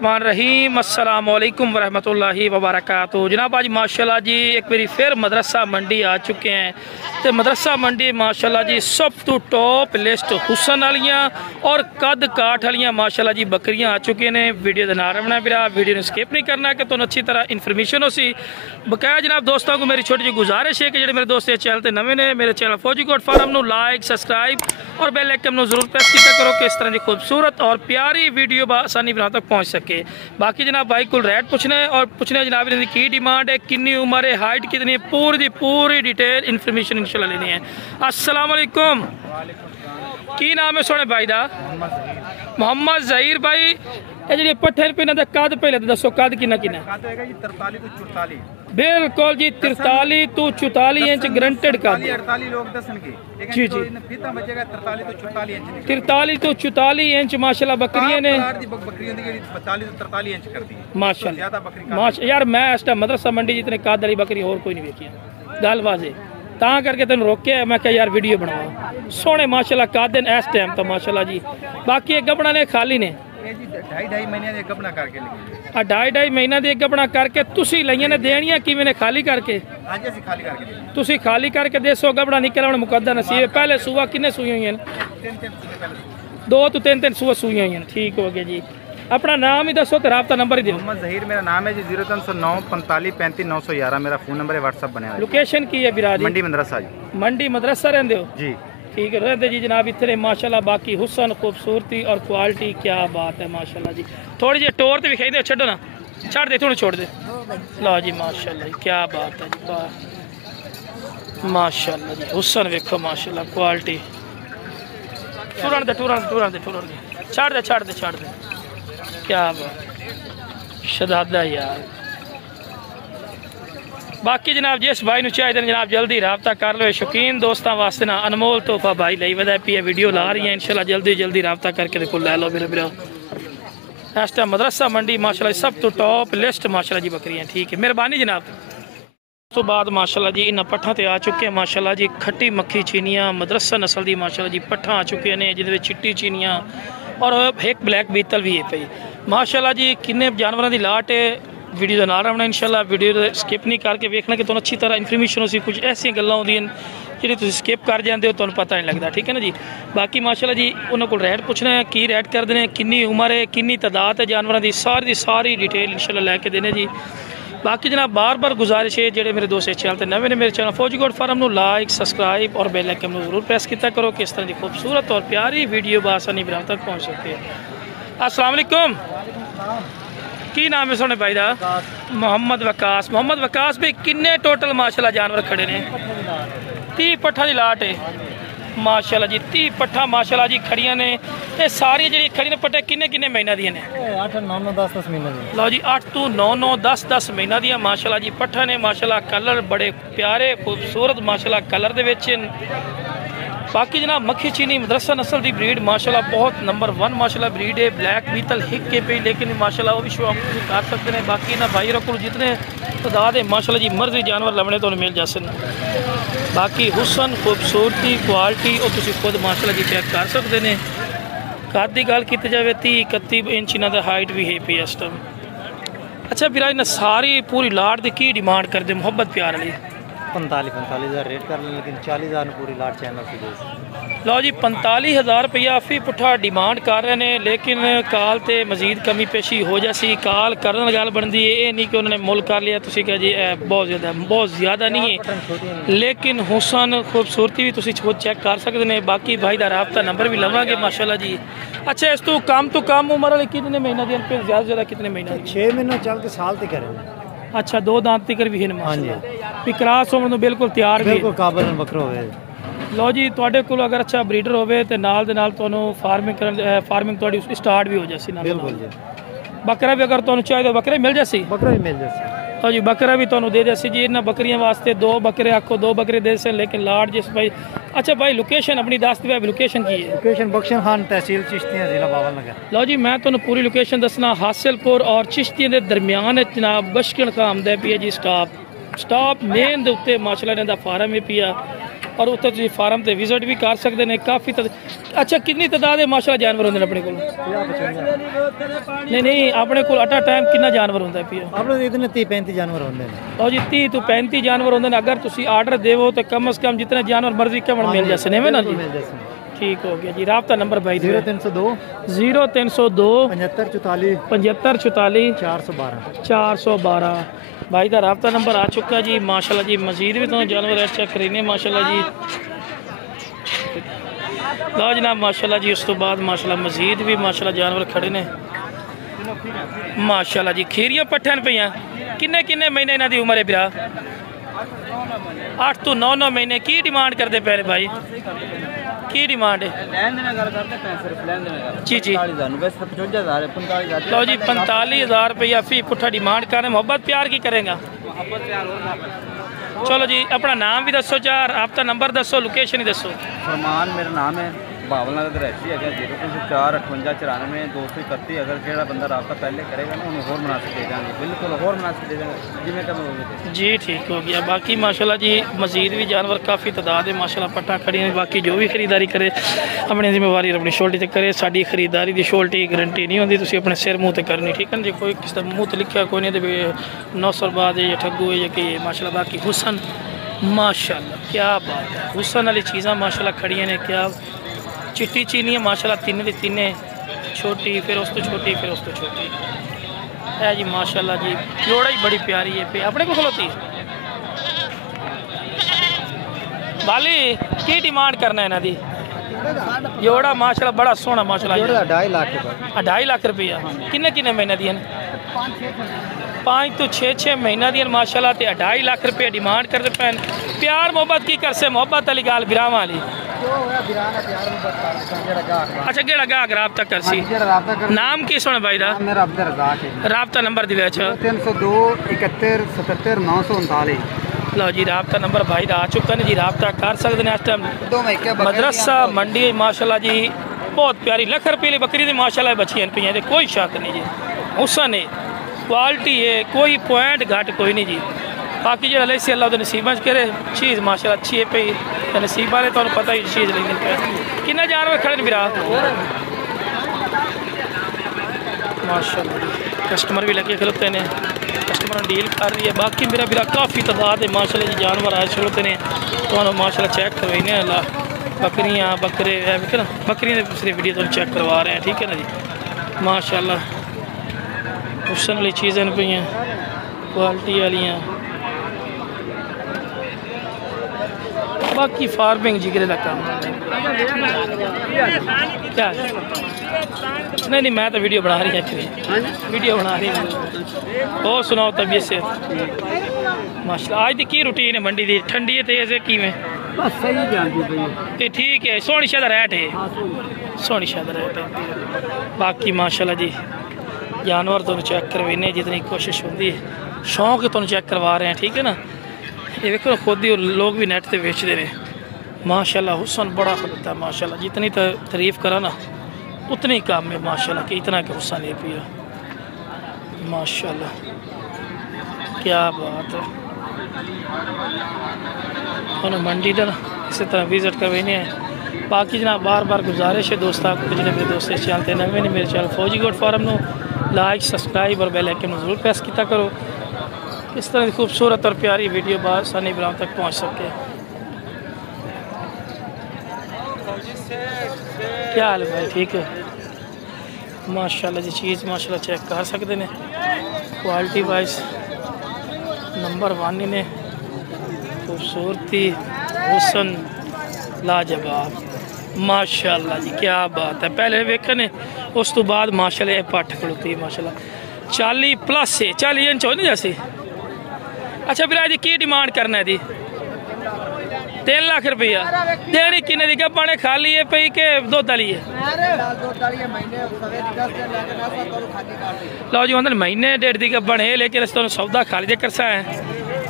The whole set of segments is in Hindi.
रहीम अस्सलामुअलैकुम वरहमतुल्लाहि वबरकातुहू। जनाब आज माशाल्लाह जी एक बारी फिर मदरसा मंडी आ चुके हैं। तो मदरसा मंडी माशाल्लाह जी सब तो टॉप लिस्ट हुसन वालियाँ और कद काठ वालियाँ माशाल्लाह जी बकरियाँ आ चुकी ने। वीडियो का नाम रखना फिर वीडियो ने स्किप नहीं करना कि तुम अच्छी तरह इन्फॉर्मेशन हो सी बकाया। जनाब दोस्तों को मेरी छोटी जी गुजारिश है कि जो मेरे दोस्त ये चैनल से नवे ने मेरे चैनल फौजी गोट फार्म को लाइक सब्सक्राइब और बेल आइकन जरूर प्रेस किया करो कि इस तरह की खूबसूरत और प्यारी वीडियो आसानी बना तक पहुँच सके। बाकी जनाब भाई को रेट पूछना है और पूछने जनाब इनकी की डिमांड है, कितनी उम्र है, हाइट कितनी है, पूरी डिटेल इन्फॉर्मेशन इंशाल्लाह लेनी है। अस्सलाम वालेकुम, की नाम है सोने भाई दा? मोहम्मद जहीर भाई। ये जी पट्ठे पे ना कद पहले तो दसो कद कितना कितना? 43 तो 44। बिल्कुल जी 43 तो 44 इंच ग्रंटेड का 48 लोग दसन के जी जी फीता बचेगा 43 तो 44 इंच 43 तो 44 इंच माशाल्लाह बकरियां ने बकरियों की 42 तो 43 इंच कर दी माशाल्लाह। ज्यादा बकरी माशा यार मैं इस टाइम मदरसा मंडी जितने कद वाली बकरी और कोई नहीं देखी गल वाजे ता करके तेन रोके मैं क्या यार वीडियो बनावा सोने माशाल्लाह कद इस टाइम तो माशाल्लाह जी। बाकी एक गबड़ा ने खाली ने 2.5 महीने ਦੇ ਗਬਣਾ ਕਰਕੇ ਲਈ 2.5 ਮਹੀਨਾ ਦੀ ਗਬਣਾ ਕਰਕੇ ਤੁਸੀਂ ਲਈਆਂ ਨੇ ਦੇਣੀਆਂ ਕਿਵੇਂ ਨੇ ਖਾਲੀ ਕਰਕੇ? ਅੱਜ ਅਸੀਂ ਖਾਲੀ ਕਰਕੇ ਦੇ ਤੁਸੀਂ ਖਾਲੀ ਕਰਕੇ ਦੇਸੋ ਗਬੜਾ ਨਿਕਲ ਆਉਣ ਮੁਕੱਦਰ ਨਸੀਬ। ਪਹਿਲੇ ਸੂਆ ਕਿੰਨੇ ਸੂਈਆਂ ਹੋਈਆਂ ਨੇ? 2 ਤੋਂ 3 ਸੂਆ ਸੂਈਆਂ ਹੋਈਆਂ ਨੇ। ठीक हो गया जी। अपना नाम ही दसो तो राब्ता नंबर ही दो। मोहम्मद जहीर मेरा नाम है जी। 0309 45 35 911 मेरा फोन नंबर है, व्हाट्सएप बना है। लोकेशन की है बिरादरी? मंडी मदरसा जी। मंडी मदरसा रहंदे हो जी? ठीक है रहते जी जनाब इतने माशाल्लाह। बाकी हुसन खूबसूरती और क्वालिटी क्या बात है माशाल्लाह जी। थोड़ी जी टोर तो विखाई दे छो ना छड़ दे थोड़ी छोड़ दे लो जी माशाल्लाह क्या बात है जी माशाल्लाह जी। हुसन वेखो माशाल्लाह क्वालिटी टूरन दे छड़ दे क्या बात शदादा यार। बाकी जनाब जिस भाई ਨੂੰ चाहिए जनाब जल्दी रबता कर लो। शौकीन दोस्तों वास्ते ना अनमोल तोहफा भाई लाई वधा पी वीडियो ला रही है इंशाल्लाह जल्दी रबता करके देखो लै लो मेरे बिरो। इस टाइम मदरसा मंडी माशाल्लाह सब तो टॉप लिस्ट माशाल्लाह जी बकरियां। ठीक है मेहरबानी जनाब। उस तो बाद माशाल्लाह जी इन पट्ठा ते आ चुके हैं माशाल्लाह जी। खट्टी मक्खी चीनियाँ मदरसा नस्ल की माशाल्लाह जी पट्ठा आ चुके हैं जिन्हें चिट्टी चीनियाँ और एक ब्लैक बीतल भी है पई माशाल्लाह जी। किन्ने जानवरों की लाट है वीडियो का नाम रखना इंशाल्लाह। वीडियो स्किप नहीं करके वेखना कि तुहानू अच्छी तरह इन्फॉर्मेशन हो कुछ ऐसी गल्लां होंदियां जिहड़ी तुसीं स्किप कर जाते हो तुहानू पता नहीं लगता। ठीक है ना जी। बाकी माशाल्लाह जी उन्होंने को रेट पूछना है की रेट करते हैं, कितनी उम्र है, कितनी तादाद है जानवरों की सारी डिटेल इंशाल्लाह लैके देने जी। बाकी जनाब बार गुजारिश है जेडे मेरे दोस्त चैनल ते नवे ने मेरे चैनल फौजी गोट फार्म को लाइक सब्सक्राइब और बेल आइकन को जरूर प्रेस किया करो कि इस तरह की खूबसूरत और प्यारी वीडियो बासानी बराबर तक पहुँच सकती है। अस्सलाम वालेकुम, की नाम है सोने भाई दा? मोहम्मद वकास भाई किन्ने टोटल माशाल्लाह जानवर खड़े ने? 30 पट्ठा की लाट है माशाल्लाह जी। 30 पट्ठा माशाल्लाह जी खड़ियां ने। ये सारी जी खड़ी ने पट्टे किन्ने महीना दी ने? 8 9 10 महीने दी। लो जी 8 तो 9 10 महीना दी माशाल्लाह जी पट्ठा ने माशाल्लाह। कलर बड़े प्यारे खूबसूरत माशाल्लाह कलर दे विच। बाकी जनाब मक्खी चीनी मदरसा नस्ल की ब्रीड माशाल्लाह बहुत नंबर 1 माशाल्लाह ब्रीड है। ब्लैक बीतल हिक के पे लेकिन माशाल्लाह वो भी शो आप कर सकते हैं। बाकी ना भाई रखो जितने तादाद है माशाल्लाह जी मर्जी जानवर लभने तो मिल जासन। बाकी हुसन खूबसूरती क्वालिटी और तुम खुद माशाल्लाह जी चेक कर सकते हैं। कद की गल की जाए 30-31 इंच इन्हों का हाइट भी है पी इस टाइम। अच्छा फिर इन्हें सारी पूरी लाट की की डिमांड करते मोहब्बत प्यार वाली? 45 हज़ार रेट कर लें लेकिन 40 हज़ार पूरी लाट चैनल की दे। लो जी 45,000 रुपया फी पुट्ठा डिमांड कर रहे हैं लेकिन काल ते मजीद कमी पेशी हो जासी। काल करन गल बनती है ये नहीं कि उन्होंने मुल कर लिया तुसी कह जी बहुत ज़्यादा नहीं है लेकिन हुसन खूबसूरती भी तुसी खुद चेक कर सकते हैं। बाकी भाई का राब्ता नंबर भी लवांगे माशाल्लाह जी। अच्छा इस तो कम उम्र वाले कितने महीना दी ज़्यादा कितने महीना? 6 महीने चल के साल तक करें। अच्छा 2 दांत तक भी है माशाल्लाह भी क्रॉस होने बिल्कुल तैयार भी काबल बकरा होवे। लो जी तुहाडे कोल अगर अच्छा ब्रीडर होवे ते नाल दे नाल तुहानू फार्मिंग तुहाडी स्टार्ट भी हो जासी ना। बिल्कुल जी। बकरा भी अगर तुहानू चाहिए तो बकरा मिल जासी? बकरा भी मिल जासी। तो जी बकरा भी तुहानू दे जासी जी। इन्हां बकरियां वास्ते 2 बकरे आखो 2 बकरे दे सन लेकिन लाट जिस भाई। अच्छा भाई लोकेशन अपनी दस दे लोकेशन की है? लोकेशन बख्शन खान तहसील चिश्तियां जिला बावलनगर। लो जी मैं तुहानू पूरी लोकेशन दसना हासिलपुर और चिश्तियां दे दरमियान जनाब बशकण का आमदा पिया जी। स्टाप मेन दे उत्ते माशाल्लाह इन्हां दा फार्म है पिया और उत्थे तुसीं फार्म ते विजिट भी कर सकते हैं। काफ़ी अच्छा कितनी तादाद है माशाल्लाह जानवर होंगे अपने को? नहीं अपने को अटा टाइम कितना जानवर होंगे पिया? अपने इतने 30-35 जानवर होंगे। और जी 30 तो 35 जानवर होंगे। अगर तुसीं आर्डर देवो तो कम से कम जितने जानवर मर्जी कम मिल जैसे नहीं ना जी? ठीक हो गया जी। राब्ता नंबर भाई 0302 75 44 412 भाई का राब्ता नंबर आ चुका है जी माशाल्लाह जी। मजीद भी तो जानवर चेक करेंगे माशाल्लाह जी। लो जनाब माशाल्लाह जी। उस तो बाद माशाल्लाह मजीद भी माशाल्लाह जानवर खड़े ने माशाल्लाह जी। खीरियां पट्ठन पे किन्ने किन्ने महीने इन्हां दी उम्र है बिरा? 8 तो 9 महीने। की डिमांड करते पे भाई? की डिमांड है जी जी? लो जी 45,000 रुपया फी पुट्ठा डिमांड कर। मोहब्बत प्यार की करेगा? चलो जी अपना नाम भी दसो चार, आपका नंबर दसो, लोकेशन ही दसो। फरमान मेरा नाम है, भावल नगर रहती है 04 58 94 231। अगर जो बंदा रब्ता पहले करेगा ना उन्हें होर मुनासिब दे देंगे, बिल्कुल होर मुनासिब दे देंगे जिमें कम होगी जी। ठीक हो गया। बाकी माशाल्लाह जी मजीद भी जानवर काफ़ी तादाद है माशाल्लाह पट्टा खड़ी है। बाकी जो भी खरीदारी करे अपनी जिम्मेवारी अपनी शोल्टी से करे। साड़ी खरीदारी की शोल्टी गारंटी नहीं होती, तुम अपने सिर मुँह से करनी। ठीक है ना जी? कोई किसी का मुँह तो लिखा कोई नहीं तो 900 बाद है या ठग्गू है या कि माशाल्लाह। बाकी हुसन माशाल्लाह क्या बात है। हुसन वाली चीज़ा माशाल्लाह खड़ियाँ ने। क्या चिट्टी चीनी है माशाल्लाह। तिन्ने दी तिन्ने छोटी, फिर उस तो छोटी, फिर उस तो छोटी है जी माशाल्लाह जी। जोड़ा ही बड़ी प्यारी है पे अपने को खलोती बाली। की डिमांड करना है इन्हां दी? जोड़ा माशाल्लाह बड़ा सोहना माशाल्लाह। 2.5 लाख रुपया। किन्ने किन्ने महीने दी? 5 तो 6 महीना दी माशाल्लाह। ते 2.5 लाख रुपये डिमांड करते पैन। प्यार मोहब्बत की कर से? मोहब्बत वाली गाल बिराम वाली। अच्छा केड़ा गाहक राब्ता कर सी? नाम की सुन भाई दा? मेरा अब्दुल रज़ाक है। राब्ता नंबर दिवे? 302 71 77 939। लो जी राब्ता नंबर भाई दा आ चुका है जी। राब्ता कर सकते हैं। इस टाइम मदरसा मंडी माशाल्लाह जी बहुत प्यारी लख रुपये बकरी दी माशाल्लाह बचियां पे कोई शक नहीं जी। हुसन है, क्वालिटी है, कोई पॉइंट घट कोई नहीं जी। बाकी जो अलैसी अल्लाह तो नसीबा करे चीज़ माशाल्लाह अच्छी है पे नसीबा ने तो पता ही चीज़ लेकिन पे किन्ना जानवर खड़े बिरा माशाल्लाह। कस्टमर भी लगे खलोते हैं, कस्टमर डील कर रही है। बाकी मेरा बिरा काफ़ी तादाद है माशाल्लाह जी। जानवर आए खलोते हैं तो माशाल्लाह चेक करवाने अल्लाह। बकरियाँ बकरे है ना, बकरियाँ दूसरी वीडियो तो चेक करवा रहे हैं। ठीक है ना जी माशाल्लाह। हुसन वाली चीज़ें पे क्वालिटी वालियाँ। बाकी फार्मिंग जिगरे का काम क्या नहीं मैं तो वीडियो बना रही है, वीडियो बना रही है। और सुनाओ तबीयत से माशाल्लाह। आज की रूटीन है मंडी दी? ठंडी है तेज है कि में? बस सही जाती पई ठीक है। सोहनी शादा रेट है, सोहनी शादा रेट है। बाकी माशाल्लाह जी जानवर तो चेक करवाने जितनी कोशिश होती है, शौक तो चेक करवा रहे हैं। ठीक है ना? ये देखो खुद ही लोग भी नेट पे बेचते रहे माशाल्लाह। हुसन बड़ा खलता है माशाल्लाह। जितनी तारीफ करा ना उतनी काम है माशाल्लाह कि इतना के हुसन है पिया माशाल्लाह। क्या बात है। उन्होंने मंडी का इसी तरह विजिट करवाने हैं। बाकी जनाब बार बार गुजारिश है दोस्त आपको जो मेरे दोस्त इस चैनल पर नवे ने मेरे चैनल फौजी गोट फार्म को लाइक सब्सक्राइब और बेल आइकन जरूर प्रेस किया करो। इस तरह की खूबसूरत और प्यारी वीडियो आसानी बराम तक पहुंच सके। क्या हाल है भाई? ठीक है माशाल्लाह जी। चीज़ माशाल्लाह चेक कर सकते हैं क्वालिटी वाइज नंबर 1 ने खूबसूरती हुसन लाजवाब माशाल्लाह जी। क्या बात है। पहले वेखने उस तो बाद माशाल्लाह पट्ठ खड़ोती माशाल्लाह 40+ है 40 इंच हो नहीं जैसी। अच्छा फिर आज की डिमांड करना है जी? 3 लाख रुपया देनी किन्ने दी गप्पाने खाली है पई के दुध वाली है? लो जी अंदर महीने 1.5 दी गप्पन है लेकिन इस सौदा खाली दे कर सा है।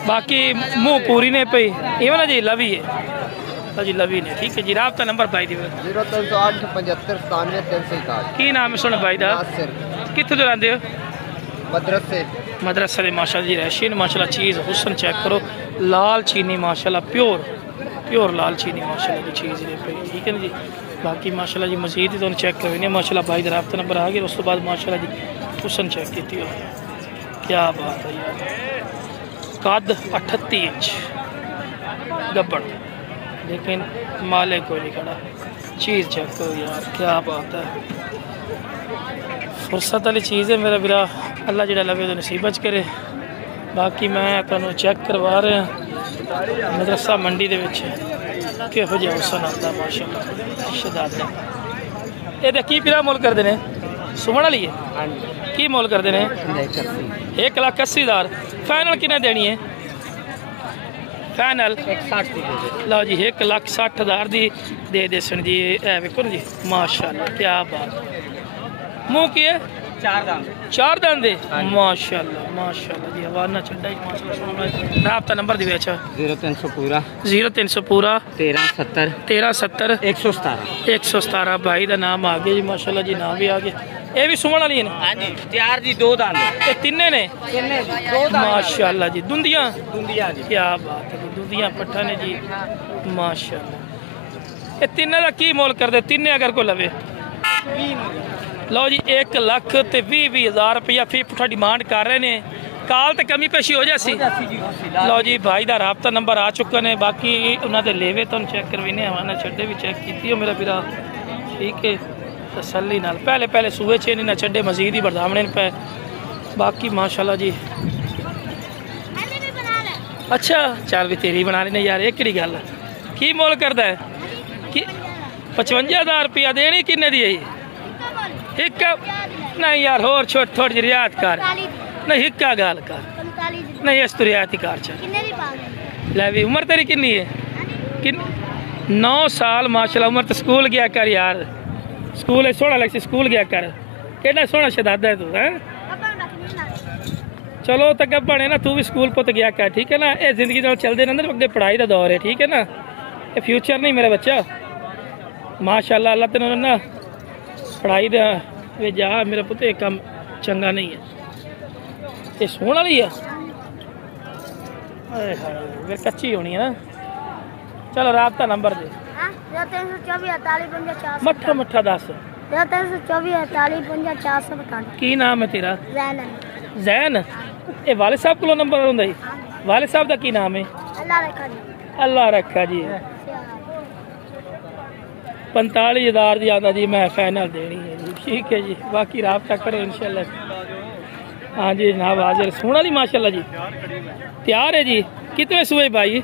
बाकी मुँह पूरी ने पई इवन ना जी लवी है। तो जी लवी ने ठीक है जी। राब्ता नंबर भाई दी 0308 75 97 361। की नाम है सुन भाई दा? कितों जो रहंदे हो? मदरसे मदरसा दे माशाल्लाह जी रैशीन माशाल्लाह। चीज़ हुसन चेक करो, लाल चीनी माशाल्लाह प्योर प्योर लाल चीनी माशाल्लाह की चीज़ है पे, ठीक है ना जी। बाकी माशाल्लाह जी मजीद तो चेक करनी है माशाल्लाह भाई का राब्ता नंबर आ गया। उस तो बाद माशाल्लाह जी हुसन चेक की हो, क्या बात है यार। कद 38 इंच गब्बड़, लेकिन माले कोई नहीं खड़ा। चीज़ चेक करो यार, क्या बात है। फुर्सत वाली चीज़ है मेरा बिरा, अल्लाह जड़ा लगे तो नसीबत करे। बाकी मैं तुहानू चेक करवा रहा मदरसा मंडी दे विच किहो जिहा हुसन आता माशाल्लाह शहजादा। ये की पिरा मोल करते हैं सुमन वाली है की मोल करते हैं 1,80,000। फाइनल किन्ने देनी है? फाइनल 160 लो जी 1,60,000 दी दे देसन जी। ए वेखो ना जी माशाल्लाह क्या बात। मुँह की है 4 दांत दे माशाल्लाह माशाल्लाह जी। हवाना चड्डा ही माशाल्लाह। राब्ता नंबर दी बेच 0300 पूरा 0300 पूरा 1370 117 117 भाई का नाम आ गया जी माशाल्लाह जी। नाम भी आ गया। ये भी सुमन वाली है ना? हाँ जी तैयार जी 2 दांत ये तिन्ने ने माशाल्लाह जी। दुंदियाँ जी क्या बात है। दुंदियाँ पट्ठा ने जी माशाल्लाह। ये तिन्ने का की मोल कर दे? तिन्ने अगर को लवे लो जी 1,20,000 रुपया फी पुठा डिमांड कर रहे हैं। काल तो कमी पेशी हो जासी। लो जी भाई का राब्ता नंबर आ चुका ने। बाकी उन्होंने लेवे तो चेक करवाने हवाना छड्डे भी चेक की हो मेरा बिरा, ठीक है तसल्ली नाल। पहले सूए चे नहीं ना छड्डे मजीद ही बरदावने पे। बाकी माशाल्लाह जी अच्छा चल भी तेरी बना लेने यार। एक किहड़ी गल की मोल करदा है कि 55,000 रुपया देनी किन्ने दी है? हिक्का नहीं यार होर छोट थोड़ी जी रियायत कर नहीं हिक्का गाल कर नहीं इस तो रियायत ही कर चल। लै भी उम्र तेरी किन्नी है? 9 साल माशाल्लाह उम्र। तो स्कूल गया कर यार, स्कूल सोहना लग स्कूल गया कर। केड़ा सोहना शहजादा है तू हैं? चलो तक बने ना तू भी स्कूल पुत गया कर, ठीक है ना। ये जिंदगी नाल चलदे रहंदे अगे पढ़ाई का दौर है, ठीक है ना। ये फ्यूचर नहीं मेरा बच्चा माशाल्लाह। अल्लाह तेन ना पढ़ाई दे जा मेरा पुत। एक काम चंगा नहीं है। ये सोहन वाली है फिर कच्ची होनी है ना। चलो राब्ता नंबर दे मठा मठा दस 324 की नाम है तेरा? जैन। ये वाले साहब को नंबर होंगे? वाले साहब का की नाम है? अल्लाह रखा जी। 45,000 दी आता जी। मैं फाइनल देनी है जी, ठीक है जी। बाकी राब्ता करो इंशाल्लाह। हाँ जी जनाब हाजिर। सोहना वाली माशाल्लाह जी तैयार है जी। कितने सूए भाई?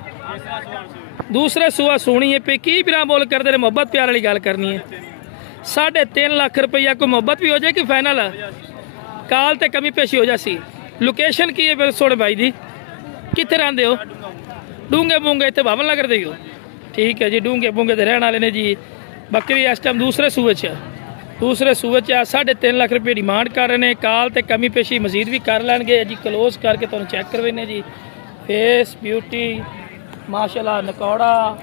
दूसरा सूआ सोनी है पे। की बिना बोल करते रहे मोहब्बत प्यार वाली गल करनी है। 3.5 लाख रुपया को मोहब्बत भी हो जाए कि फाइनल काल तो कमी पेशी हो जासी। लोकेशन की है फिर सोने भाई जी? कितने रहते हो? डूंगे बूंगे इतने भावन लग रहे हो, ठीक है जी। डूंगे बूंगे तो रहने वाले ने जी। बकरी इस टाइम दूसरे सूए 3.5 लाख रुपये डिमांड कर रहे हैं। काल तो कमी पेशी मजीद भी कर लेंगे जी। क्लोज करके तुम चेक करवाने जी। फेस ब्यूटी माशाल्लाह नकौड़ा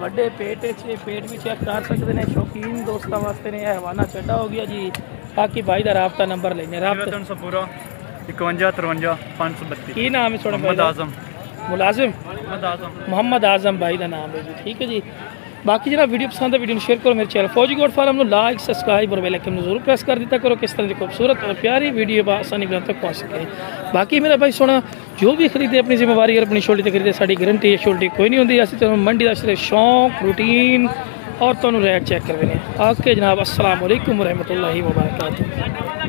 वड्डे पेट पेट भी चेक कर सकते हैं। शौकीन दोस्तों वास्ते ने हवाना चड्डा हो गया जी। बाकी भाई का राब्ता नंबर लेने राब्ता 350 51 53 532 की नाम है? मोहम्मद आजम मुलाजिम मोहम्मद आजम भाई का नाम है जी, ठीक है जी। बाकी जरा वीडियो पसंद है वीडियो शेयर करो। मेरे चैनल फौजी गोड फार्म लाइक सब्सक्राइब और बेल आइकन जरूर प्रेस कर देता करो। किस तरह की खूबसूरत और प्यारी वीडियो आसानी तक पहुँच सके। बाकी मेरा भाई सोना जो भी खरीदे अपनी जिम्मेवारी और अपनी शोल्टी खरीदे साड़ी गारंटी है। शोल्टी कोई नहीं होती। असं तो मंडी का सिर्फ शौक रूटीन और तुहानू रेट चेक करवाने। ओके जनाब अस्सलाम वालेकुम रहमतुल्लाहि व बरकातुहू।